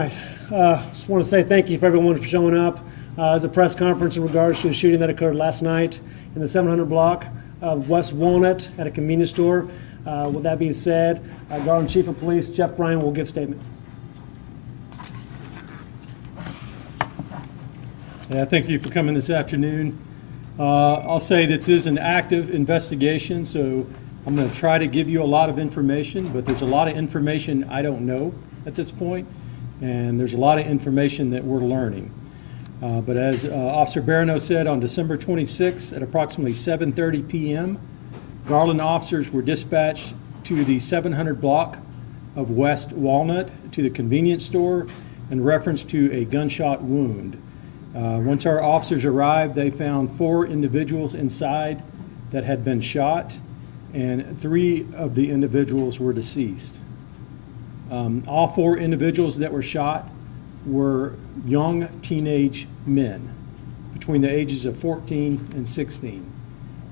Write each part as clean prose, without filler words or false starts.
right. Just want to say thank you for everyone for showing up. As a press conference in regards to a shooting that occurred last night in the 700 block of West Walnut at a convenience store. With that being said, Garland Chief of Police Jeff Bryan will give statement. Yeah, thank you for coming this afternoon. I'll say this is an active investigation, so I'm going to try to give you a lot of information, but there's a lot of information I don't know at this point, and there's a lot of information that we're learning. But as Officer Barano said, on December 26th at approximately 7:30 p.m., Garland officers were dispatched to the 700 block of West Walnut to the convenience store in reference to a gunshot wound. Once our officers arrived, they found 4 individuals inside that had been shot, and 3 of the individuals were deceased. All 4 individuals that were shot were young teenage men between the ages of 14 and 16.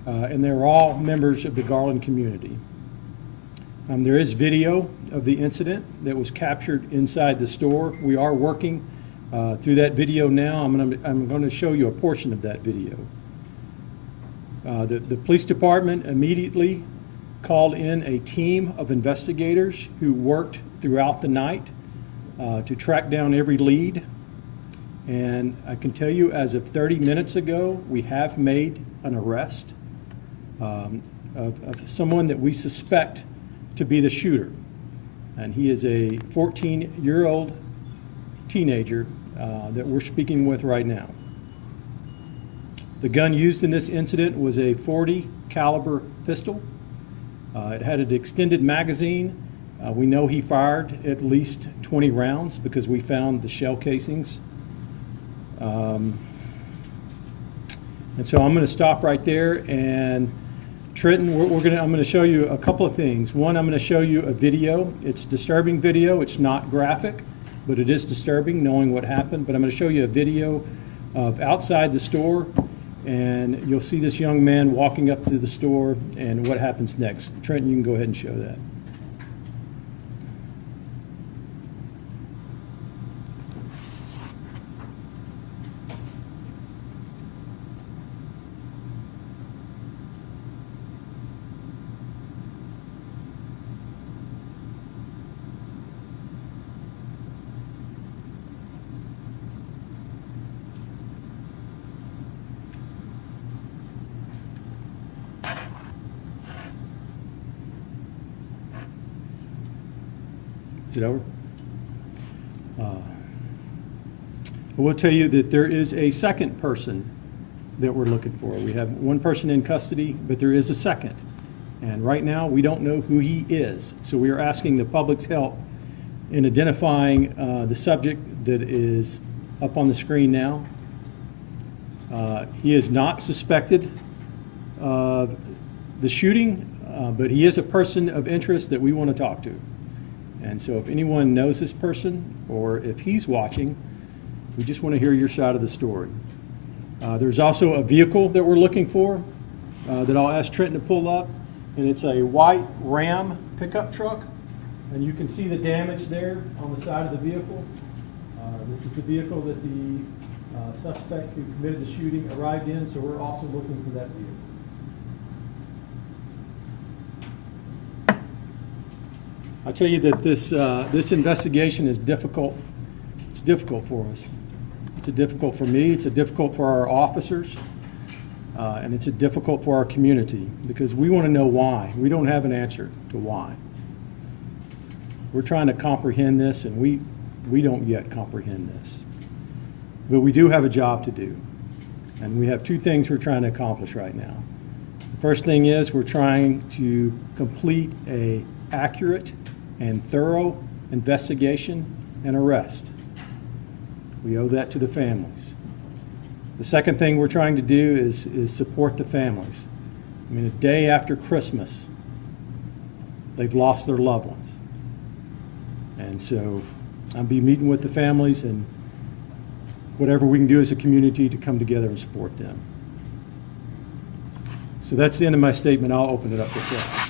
And they're all members of the Garland community. There is video of the incident that was captured inside the store. We are working through that video now. I'm going to show you a portion of that video. The police department immediately called in a team of investigators who worked throughout the night to track down every lead. And I can tell you, as of 30 minutes ago, we have made an arrest of someone that we suspect to be the shooter. And he is a 14-year-old teenager that we're speaking with right now. The gun used in this incident was a .40 caliber pistol. It had an extended magazine. We know he fired at least 20 rounds because we found the shell casings. And so I'm going to stop right there. And Trenton, I'm going to show you a couple of things. One, I'm going to show you a video. It's a disturbing video. It's not graphic, but it is disturbing knowing what happened. But I'm going to show you a video of outside the store, and you'll see this young man walking up to the store and what happens next. Trenton, you can go ahead and show that. Is it over? I will tell you that there is a second person that we're looking for. We have one person in custody, but there is a second. And right now, we don't know who he is. So we are asking the public's help in identifying the subject that is up on the screen now. He is not suspected of the shooting, but he is a person of interest that we want to talk to. And so if anyone knows this person, or if he's watching, we just want to hear your side of the story. There's also a vehicle that we're looking for that I'll ask Trenton to pull up, and it's a white Ram pickup truck, and you can see the damage there on the side of the vehicle. This is the vehicle that the suspect who committed the shooting arrived in, so we're also looking for that vehicle. I'll tell you that this investigation is difficult. It's difficult for us. It's difficult for me. It's difficult for our officers, and it's difficult for our community because we want to know why. We don't have an answer to why. We're trying to comprehend this, and we don't yet comprehend this. But we do have a job to do, and we have 2 things we're trying to accomplish right now. The first thing is we're trying to complete an accurate and thorough investigation and arrest. We owe that to the families. The second thing we're trying to do is support the families. I mean, a day after Christmas, they've lost their loved ones. And so I'll be meeting with the families and whatever we can do as a community to come together and support them. So that's the end of my statement. I'll open it up for questions.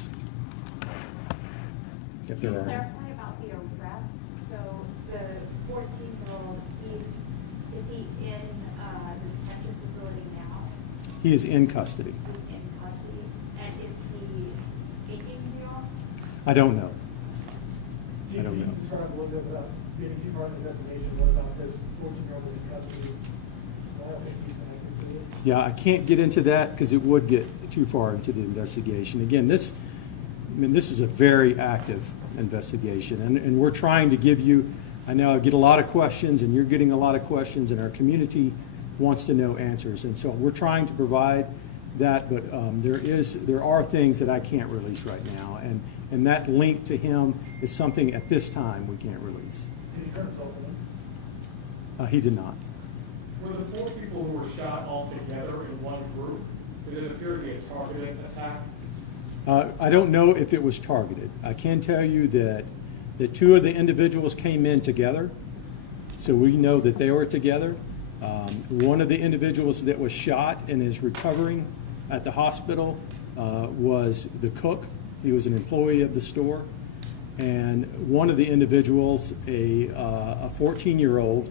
If there are. Clarify about the arrest. So the 14 He is in custody. In custody, and is he escaping New York? I don't know. I don't know. Can you describe a little bit about being too far in the investigation? What about this 14-year-old in custody? I don't think he's connected to it. Yeah, I can't get into that because it would get too far into the investigation. Again, this is a very active investigation, and we're trying to give you, I know I get a lot of questions, and you're getting a lot of questions, and our community wants to know answers. And so we're trying to provide that, but there are things that I can't release right now, and that link to him is something at this time we can't release. Did he turn himself in? He did not. Were the 4 people who were shot all together in one group? Did it appear to be a targeted attack? I don't know if it was targeted. I can tell you that 2 of the individuals came in together, so we know that they were together. One of the individuals that was shot and is recovering at the hospital was the cook. He was an employee of the store. And one of the individuals, a 14-year-old,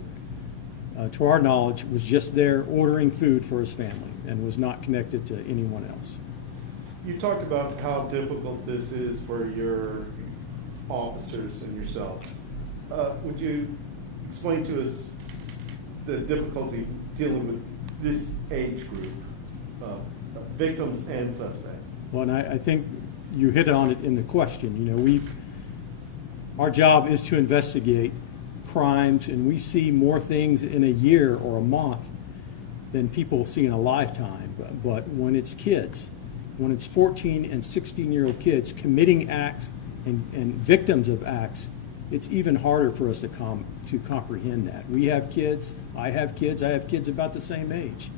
to our knowledge, was just there ordering food for his family and was not connected to anyone else. You talked about how difficult this is for your officers and yourself. Would you explain to us the difficulty dealing with this age group, victims and suspects? Well, and I think you hit on it in the question. You know, our job is to investigate crimes, and we see more things in a year or a month than people see in a lifetime. But when it's kids, when it's 14 and 16-year-old kids committing acts and victims of acts, it's even harder for us to comprehend that. We have kids, I have kids about the same age.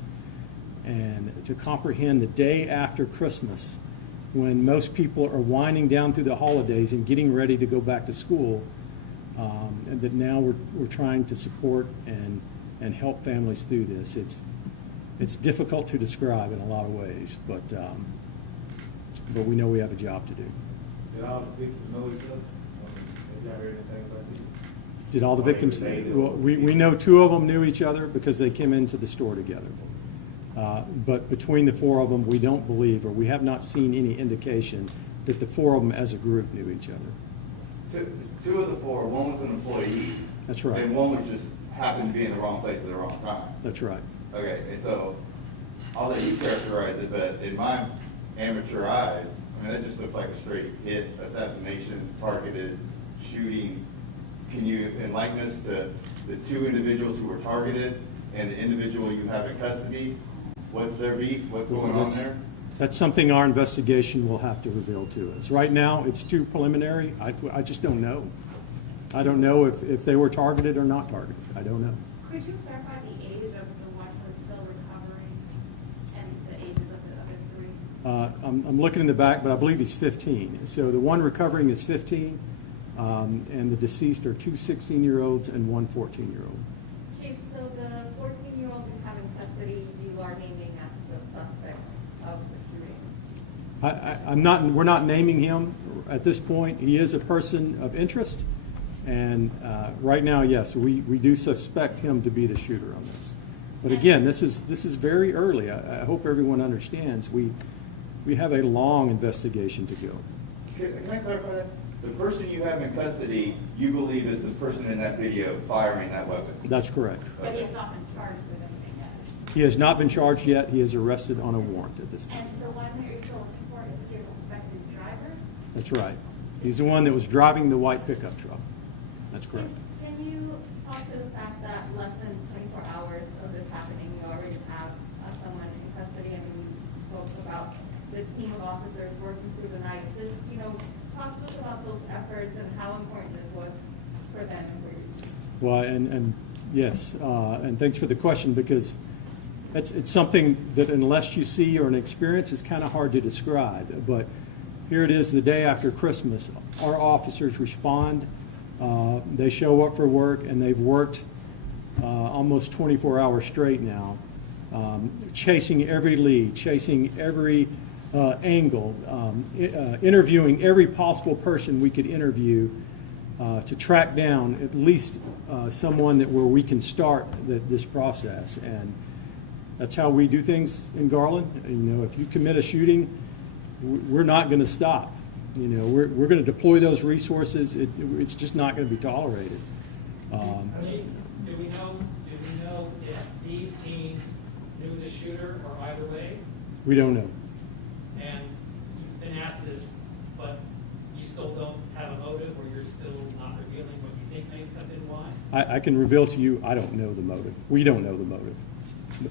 And to comprehend the day after Christmas, when most people are winding down through the holidays and getting ready to go back to school, and that now we're trying to support and help families through this. It's difficult to describe in a lot of ways, but we know we have a job to do. Did all the victims know each other? Have you heard anything about this? Did all the victims? Well, we know 2 of them knew each other because they came into the store together. But between the 4 of them, we don't believe, or we have not seen any indication that the 4 of them as a group knew each other. 2 of the 4, one was an employee. That's right. And one was just happened to be in the wrong place at the wrong time. That's right. Okay, and so I'll let you characterize it, but in my amateur eyes, I mean, that just looks like a straight hit, assassination, targeted shooting. Can you enlighten us to the 2 individuals who were targeted and the individual you have in custody? What's their beef? What's going on there? That's something our investigation will have to reveal to us. Right now, it's too preliminary. I just don't know. I don't know if they were targeted or not targeted. I don't know. Could you clarify the age of the one who is still recovering and the ages of the other 3? I'm looking in the back, but I believe he's 15. So the one recovering is 15, and the deceased are 2 16-year-olds and 1 14-year-old. Chief, so the 14-year-old you have in custody, you are naming as the suspect of the shooting? We're not naming him at this point. He is a person of interest, and right now, yes, we do suspect him to be the shooter on this. But again, this is very early. I hope everyone understands. We have a long investigation to go. Can I clarify that? The person you have in custody, you believe is the person in that video firing that weapon? That's correct. But he has not been charged with anything yet. He has not been charged yet. He is arrested on a warrant at this time. And the one that you're still looking for is your suspected driver? That's right. He's the one that was driving the white pickup truck. That's correct. Can you talk to the fact that less than 24 hours of this happening, you already have someone in custody, and we spoke about the team of officers working through the night. Just, talk to us about those efforts and how important this was for them and for you. Well, and yes, and thanks for the question, because it's something that unless you see or an experience, it's kind of hard to describe. But here it is the day after Christmas. Our officers respond. They show up for work, and they've worked almost 24 hours straight now, chasing every lead, chasing every angle, interviewing every possible person we could interview to track down at least someone where we can start this process. And That's how we do things in Garland. You know, if you commit a shooting, we're not going to stop. You know, we're going to deploy those resources. It's just not going to be tolerated. Chief, do we know if these teens knew the shooter or either way? We don't know. And you've been asked this, but you still don't have a motive, or you're still not revealing what you think may have been why? I can reveal to you, I don't know the motive. We don't know the motive.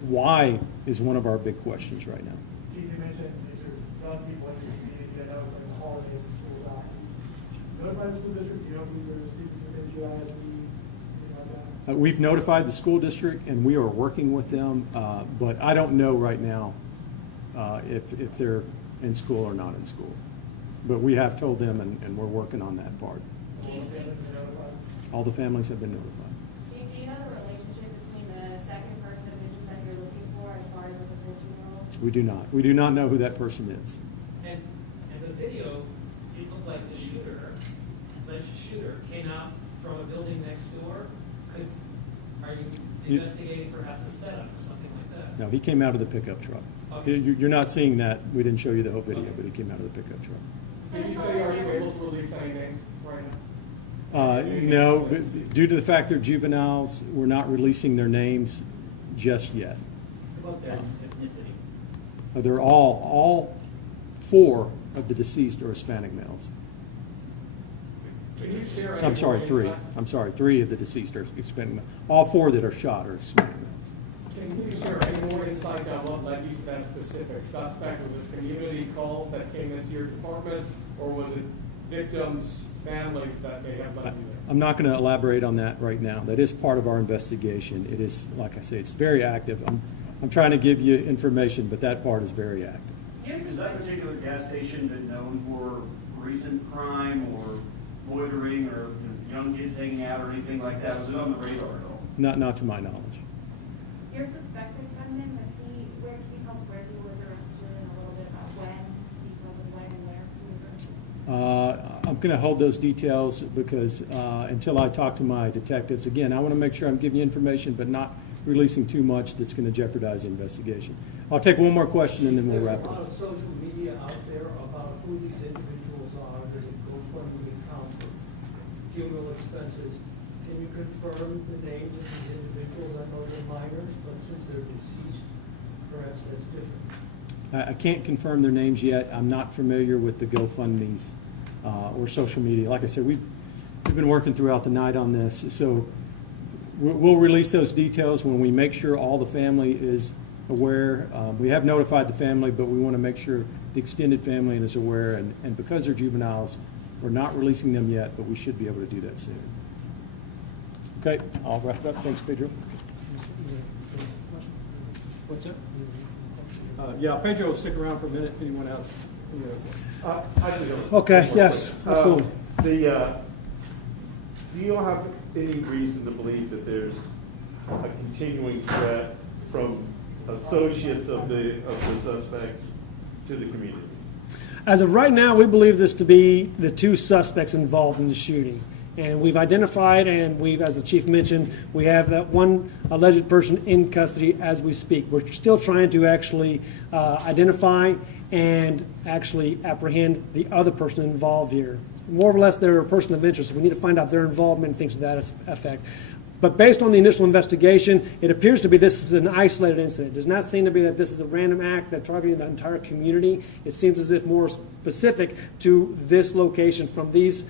Why is one of our big questions right now. Chief, you mentioned these are young people in your community that know it's like the holidays and school's out. Notify the school district, you know, who your students have been GISD, things like that. We've notified the school district, and we are working with them, but I don't know right now if they're in school or not in school. But we have told them, and we're working on that part. All the families have been notified. Do you know the relationship between the second person of interest that you're looking for as far as with the 14-year-old? We do not. We do not know who that person is. And the video, it looked like the alleged shooter came out from a building next door. Are you investigating perhaps a setup or something like that? No, he came out of the pickup truck. Okay. You're not seeing that. We didn't show you the whole video, but he came out of the pickup truck. Did you say, are you able to release any names right now? No, due to the fact they're juveniles, we're not releasing their names just yet. What about their ethnicity? They're all 4 of the deceased are Hispanic males. Can you share any I'm sorry, more 3. insight? I'm sorry, 3 of the deceased are Hispanic males. All 4 that are shot are Hispanic males. Can you share any more insight on what led you to that specific suspect? Was it community calls that came into your department, or was it victims' families that may have led you there? I'm not going to elaborate on that right now. That is part of our investigation. It is, like I say, it's very active. I'm trying to give you information, but that part is very active. Is that particular gas station been known for recent crime or loitering or young kids hanging out or anything like that? Was it on the radar at all? Not to my knowledge. Your suspected gunman, where can you tell us where he was arrested and a little bit about when, details of when and where he was arrested? I'm going to hold those details because until I talk to my detectives, again, I want to make sure I'm giving you information, but not releasing too much that's going to jeopardize the investigation. I'll take one more question and then we'll wrap There's a lot up. of social media out there about who these individuals are. There's a GoFundMe account for funeral expenses. Can you confirm the names of these individuals? I know they're minors, but since they're deceased, perhaps that's different. I can't confirm their names yet. I'm not familiar with the GoFundMes or social media. Like I said, we've been working throughout the night on this, so we'll release those details when we make sure all the family is aware. We have notified the family, but we want to make sure the extended family is aware, and because they're juveniles, we're not releasing them yet, but we should be able to do that soon. Okay, I'll wrap it up. Thanks, Pedro. What's that? Yeah, Pedro will stick around for a minute if anyone else. I do have Okay, one more yes, question. absolutely. Do you all have any reason to believe that there's a continuing threat from associates of the suspect to the community? As of right now, we believe this to be the 2 suspects involved in the shooting. And we've identified, and we've, as the chief mentioned, we have that one alleged person in custody as we speak. We're still trying to actually identify and actually apprehend the other person involved here. More or less, they're a person of interest. So we need to find out their involvement and things to that effect. But based on the initial investigation, it appears to be this is an isolated incident. It does not seem to be that this is a random act that's targeting the entire community. It seems as if more specific to this location from these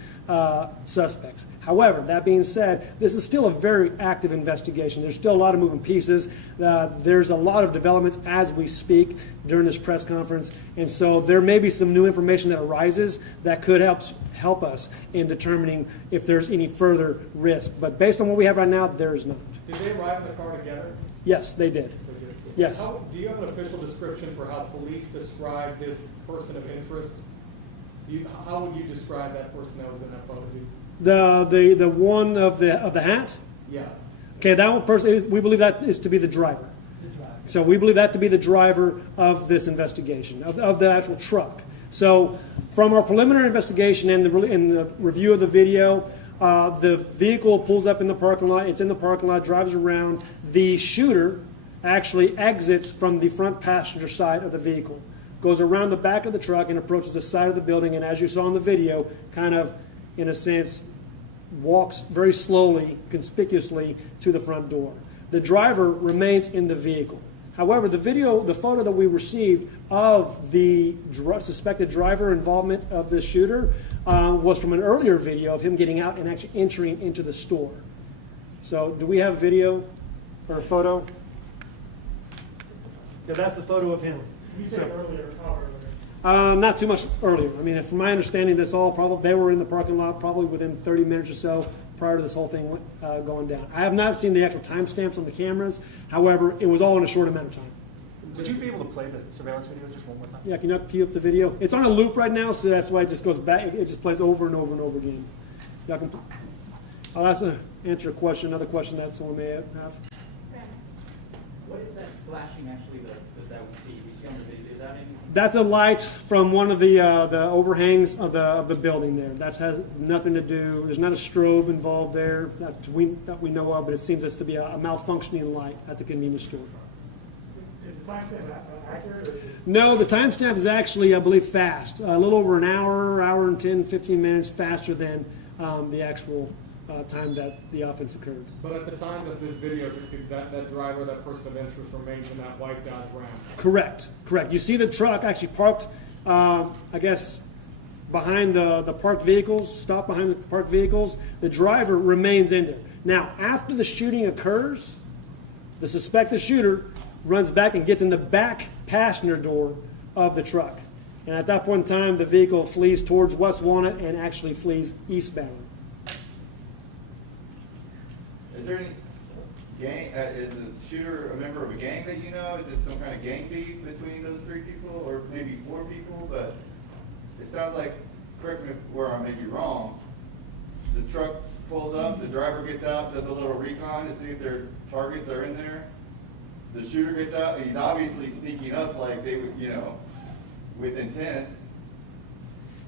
suspects. However, that being said, this is still a very active investigation. There's still a lot of moving pieces. There's a lot of developments as we speak during this press conference, and so there may be some new information that arises that could help us in determining if there's any further risk. But based on what we have right now, there is not. Did they arrive in the car together? Yes, they did. So did- Yes. Do you have an official description for how police describe this person of interest? How would you describe that person that was in that photo? The one of the hat. Yeah. Okay, that one person is. We believe that is to be the driver. So we believe that to be the driver of this investigation, of the actual truck. So from our preliminary investigation and the review of the video, the vehicle pulls up in the parking lot. It's in the parking lot, drives around. The shooter actually exits from the front passenger side of the vehicle, goes around the back of the truck and approaches the side of the building, and as you saw in the video, kind of, in a sense, walks very slowly, conspicuously to the front door. The driver remains in the vehicle. However, the photo that we received of the suspected driver involvement of the shooter was from an earlier video of him getting out and actually entering into the store. So, do we have video or a photo? Yeah, that's the photo of him. You said earlier, how earlier? Not too much earlier. I mean, from my understanding, they were in the parking lot probably within 30 minutes or so prior to this whole thing going down. I have not seen the actual timestamps on the cameras. However, it was all in a short amount of time. Would you be able to play the surveillance video just one more time? Yeah, can you cue up the video? It's on a loop right now, so that's why it just goes back. It just plays over and over and over again. Y'all can, I'll answer a question, another question that someone may have. What is that flashing actually that we see on the video? Is that anything? That's a light from one of the overhangs of the building there. That has nothing to do. There's not a strobe involved there that we know of, but it seems as to be a malfunctioning light at the convenience store. Is the timestamp accurate? Or is it... No, the timestamp is actually, I believe, fast. A little over an hour and 10, 15 minutes faster than the actual time that the offense occurred. But at the time that this video is, that driver, that person of interest remains in that white Dodge Ram. Correct. You see the truck actually parked, I guess, behind the parked vehicles, stopped behind the parked vehicles. The driver remains in there. Now, after the shooting occurs, the suspected shooter runs back and gets in the back passenger door of the truck. And at that point in time, the vehicle flees towards West Walnut and actually flees eastbound. Is there any gang, is the shooter a member of a gang that you know? Is this some kind of gang beef between those three people, or maybe four people? But it sounds like, correct me where I may be wrong, the truck pulls up, the driver gets out, does a little recon to see if their targets are in there. The shooter gets out, and he's obviously sneaking up like they would, with intent.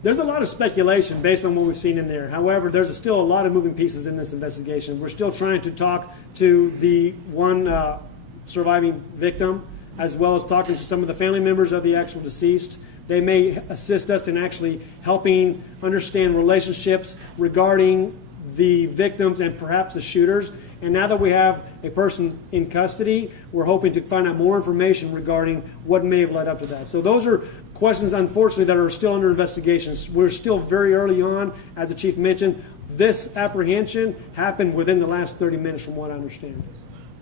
There's a lot of speculation based on what we've seen in there. However, there's still a lot of moving pieces in this investigation. We're still trying to talk to the one surviving victim, as well as talking to some of the family members of the actual deceased. They may assist us in actually helping understand relationships regarding the victims and perhaps the shooters. And now that we have a person in custody, we're hoping to find out more information regarding what may have led up to that. So those are questions, unfortunately, that are still under investigation. We're still very early on. As the chief mentioned, this apprehension happened within the last 30 minutes from what I understand.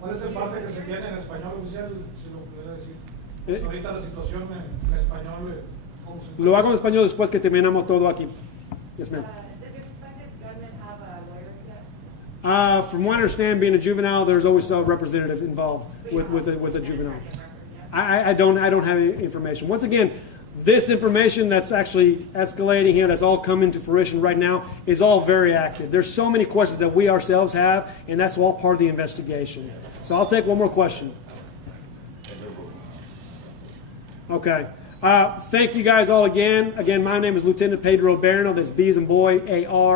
¿Cuál es el parte que se quiere en español oficial? Si lo pudiera decir. Pues ahorita la situación en español, ¿cómo se Lo hago en español después que terminamos todo aquí. Yes, ma'am. Does the suspected gunman have a lawyer yet? From what I understand, being a juvenile, there's always a representative involved with a juvenile. I don't have any information. Once again, this information that's actually escalating here, that's all coming to fruition right now, is all very active. There's so many questions that we ourselves have, and that's all part of the investigation. So I'll take one more question. Okay. Thank you guys all again. Again, my name is Lieutenant Pedro Barino. That's B as in boy, A-R-I-N-E-A-U.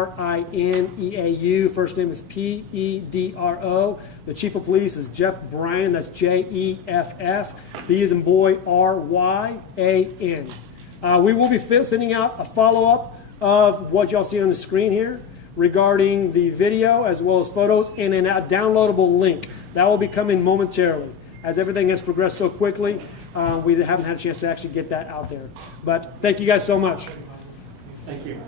First name is P-E-D-R-O. The Chief of Police is Jeff Bryan. That's J-E-F-F. B as in boy, R-Y-A-N. We will be sending out a follow-up of what y'all see on the screen here regarding the video as well as photos and a downloadable link. That will be coming momentarily. As everything has progressed so quickly, we haven't had a chance to actually get that out there. But thank you guys so much. Thank you.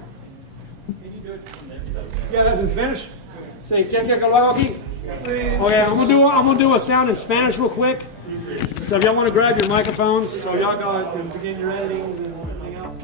Yeah, that's in Spanish. Say, ¿qué lo hago aquí? Okay, I'm gonna do a sound in Spanish real quick. So if y'all want to grab your microphones, so y'all go and begin your editings and everything else.